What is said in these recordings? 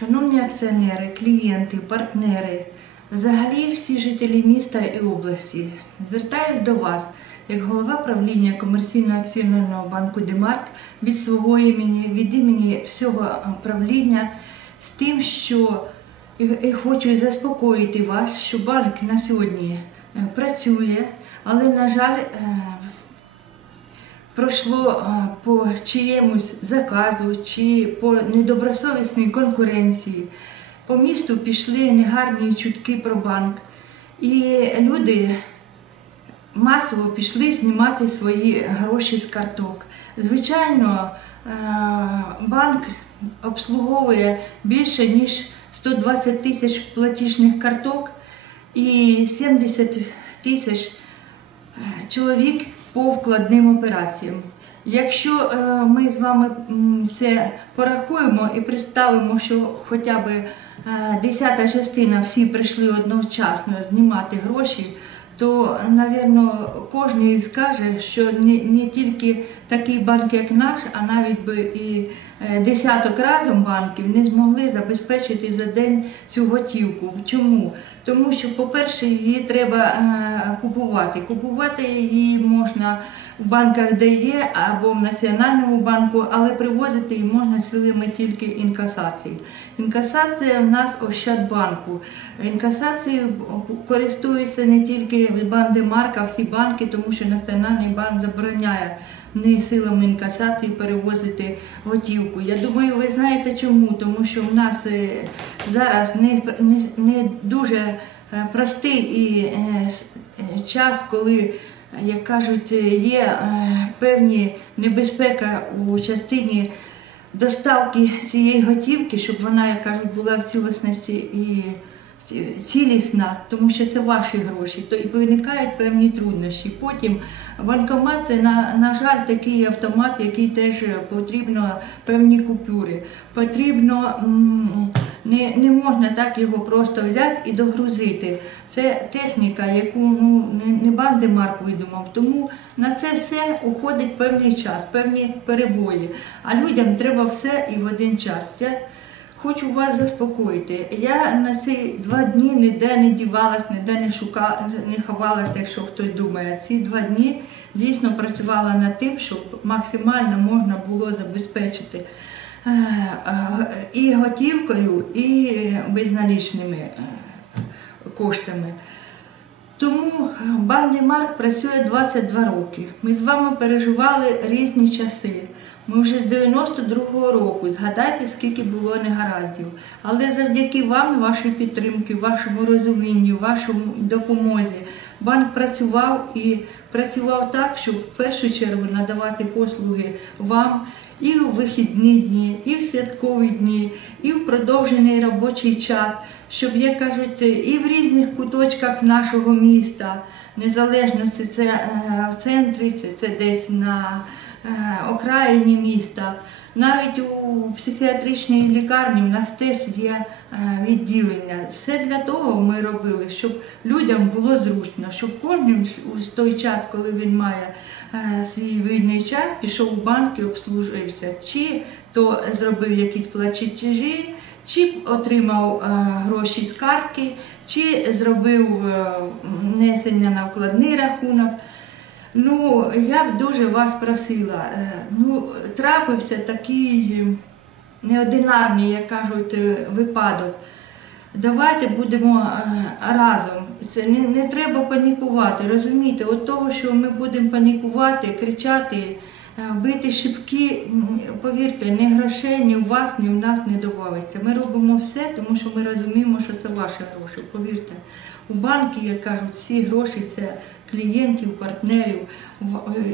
Шановні акціонери, клієнти, партнери, взагалі всі жителі міста і області, звертаюсь до вас як голова правління комерційного акціонерного банку Демарк від свого імені, від імені всього правління з тим, що і хочу заспокоїти вас, що банк на сьогодні е, працює, але, на жаль, е, пройшло по чиємусь заказу чи по недобросовісній конкуренції. По місту пішли негарні чутки про банк, і люди масово пішли знімати свої гроші з карток. Звичайно, банк обслуговує більше ніж 120 тисяч платіжних карток і 70 тисяч чоловік по вкладним операціям. Якщо е, ми з вами це порахуємо і представимо, що хоча б е, десята частина всі прийшли одночасно знімати гроші, то, напевно, кожен скаже, що не, не тільки такий банк, як наш, а навіть би і е, десяток разом банків не змогли забезпечити за день цю готівку. Чому? Тому що, по-перше, її треба е, купувати. Купувати її можна в банках, де є, або в Національному банку, але привозити її можна силами тільки інкасації. Інкасація в нас Ощадбанку. Інкасацією користуються не тільки банди Марка, всі банки, тому що Національний банк забороняє не силами інкасації перевозити готівку. Я думаю, ви знаєте чому, тому що в нас е, зараз не, не, не дуже е, простий і е, час, коли, як кажуть, є певні небезпека у частині доставки цієї готівки, щоб вона, як кажуть, була в цілісності і цілісна, тому що це ваші гроші, то і виникають певні труднощі. Потім банкомат це на, на жаль такий автомат, який теж потрібно певні купюри. Потрібно не, не можна так його просто взяти і догрузити. Це техніка, яку ну не, не банк Демарк видумав. Тому на це все уходить певний час, певні перебої. А людям треба все і в один час. Це Хочу вас заспокоїти. Я на ці два дні ніде не дівалась, ніде не шукала, не ховалася, якщо хтось думає. Ці два дні дійсно працювала над тим, щоб максимально можна було забезпечити е, е, і готівкою, і безналічними е, коштами. Тому банк Марк працює 22 роки. Ми з вами переживали різні часи. Ми вже з 92-го року. Згадайте, скільки було негараздів. Але завдяки вам, вашій підтримці, вашому розумінню, вашому допомозі, банк працював і працював так, щоб в першу чергу надавати послуги вам і у вихідні дні, і в святкові дні, і в продовжений робочий час, щоб, як кажуть, і в різних куточках нашого міста, незалежності це е, в центрі, це десь на окраїні міста. Навіть у психіатричній лікарні в нас теж є е, відділення. Все для того ми робили, щоб людям було зручно, щоб кожен з той час, коли він має е, свій вільний час, пішов у банк і обслужився, чи то зробив якісь платежі, чи отримав е, гроші з картки, чи зробив е, внесення на вкладний рахунок. Ну, я б дуже вас просила. е, Ну, трапився такий неодинарний, як кажуть, е, випадок. Давайте будемо е, разом. Це не, не треба панікувати. Розумієте, от того, що ми будемо панікувати, кричати, бити шибки, повірте, ні грошей, ні у вас, ні в нас не добавиться. Ми робимо все, тому що ми розуміємо, що це ваші гроші. Повірте, у банки, як кажуть, всі гроші це клієнтів, партнерів, е,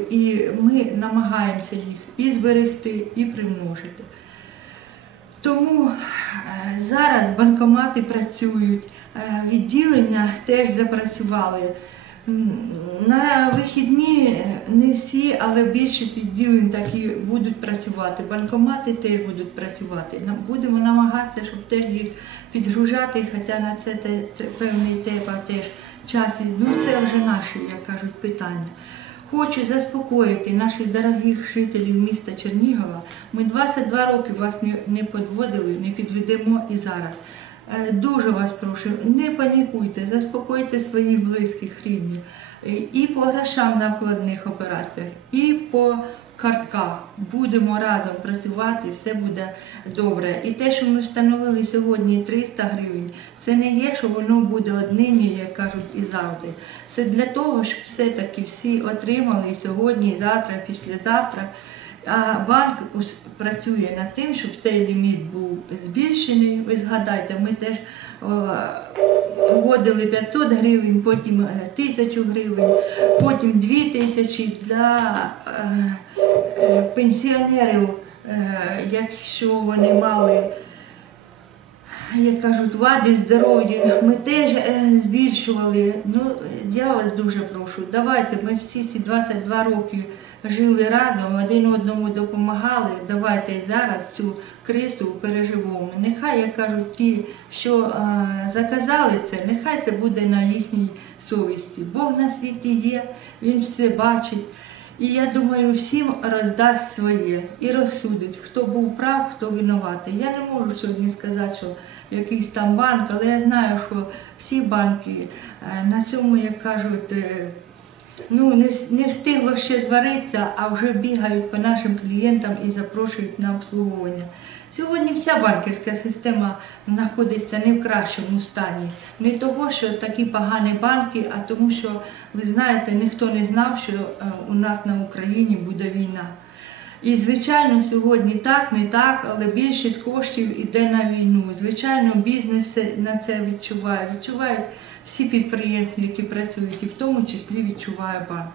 і ми намагаємося їх і зберегти, і примножити. Тому е, зараз банкомати працюють, е, відділення теж запрацювали. На вихідні не всі, але більшість відділень так і будуть працювати. Банкомати теж будуть працювати. Будемо намагатися, щоб теж їх підгружати, хоча на це певний треба теж час. Ну це вже наші, як кажуть, питання. Хочу заспокоїти наших дорогих жителів міста Чернігова. Ми 22 роки вас не, підводили, не підведемо і зараз. Е, Дуже вас прошу, не панікуйте, заспокойте своїх близьких рідних. Е, І по грошам на вкладних операціях, і по картках. Будемо разом працювати, все буде добре. І те, що ми встановили сьогодні 300 гривень, це не є, що воно буде однині, як кажуть, і завжди. Це для того, щоб все-таки всі отримали сьогодні, завтра, післязавтра. А банк працює над тим, щоб цей ліміт був збільшений. Ви згадайте, ми теж вводили 500 гривень, потім е, 1000 гривень, потім 2000 для е, е, пенсіонерів, е, якщо вони мали як кажуть, вади здоров'я, ми теж е, збільшували. Ну, я вас дуже прошу, давайте ми всі ці 22 роки жили разом, один одному допомагали. Давайте зараз цю кризу переживемо. Нехай, як кажуть, ті, що е, заказали це, нехай це буде на їхній совісті. Бог на світі є, Він все бачить. І я думаю, всім роздасть своє і розсудить, хто був прав, хто винуватий. Я не можу сьогодні сказати, що якийсь там банк, але я знаю, що всі банки е, на цьому, як кажуть, е, ну не, не встигло ще зваритися, а вже бігають по нашим клієнтам і запрошують на обслуговування. Сьогодні вся банківська система знаходиться не в кращому стані. Не того, що такі погані банки, а тому, що ви знаєте, ніхто не знав, що е, у нас на Україні буде війна. І, звичайно, сьогодні так, не так, але більшість коштів йде на війну. Звичайно, бізнес на це відчуває. Відчувають всі підприємці, які працюють, і в тому числі відчуває банк.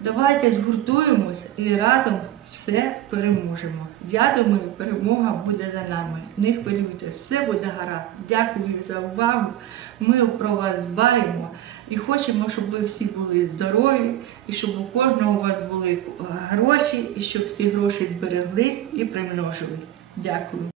Давайте згуртуємось і разом все переможемо. Я думаю, перемога буде за нами. Не хвилюйте, все буде гаразд. Дякую за увагу. Ми про вас дбаємо і хочемо, щоб ви всі були здорові, і щоб у кожного у вас були гроші, і щоб ці гроші зберегли і примножили. Дякую.